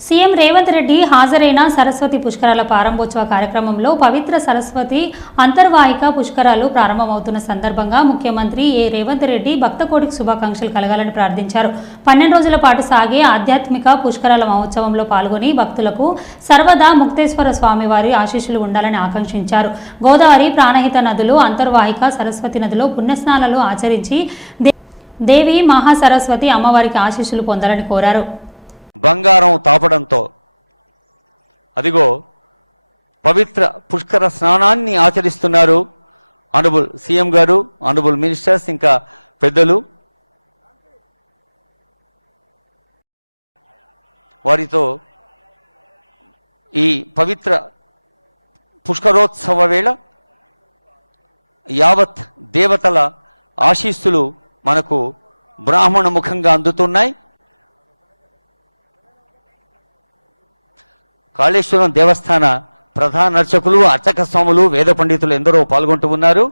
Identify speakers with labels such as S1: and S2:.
S1: CM Revanth Reddy హాజరైన సరస్వతి పుష్కరాల ప్రారంభోత్సవ కార్యక్రమంలో పవిత్ర సరస్వతి అంతర్వాహిక పుష్కరాలు ప్రారంభమవుతున్న సందర్భంగా ముఖ్యమంత్రి ఏ రేవంత్ రెడ్డి భక్తకోటికి శుభాకాంక్షలు కలగాలని ప్రార్థించారు. పన్నెండు రోజుల పాటు సాగే ఆధ్యాత్మిక పుష్కరాల మహోత్సవంలో పాల్గొని భక్తులకు సర్వదా ముక్తేశ్వర స్వామి వారి ఆశీస్సులు ఉండాలని ఆకాంక్షించారు. గోదావరి ప్రాణహిత నదులు అంతర్వాహిక సరస్వతి నదిలో పుణ్యస్నానాలు ఆచరించి దేవి మహాసరస్వతి అమ్మవారికి ఆశీస్సులు పొందాలని కోరారు.
S2: బంగారం తాపడంతో. అదిగో పవిత్ర పుష్కర స్నానాన్ని ఆచరిస్తున్నారు ఆనబుల్ సీఎం గారు ఆనబుల్ మినిస్టర్స్ ఇంకా పెద్దలు. వారితో ఈ పవిత్ర పుష్కరోత్సవ వేళ యావత్ దేవతల ఆశీస్సులు మనకు బ్రాహ్మణ ముఖంగా అందుతున్నాయి. కాళేశ్వరం దేవస్థాన ప్రధాన అర్చకులు అర్చక స్వాములు వేద పండితులు ఎందరో పాల్గొంటూ ఉన్నారు.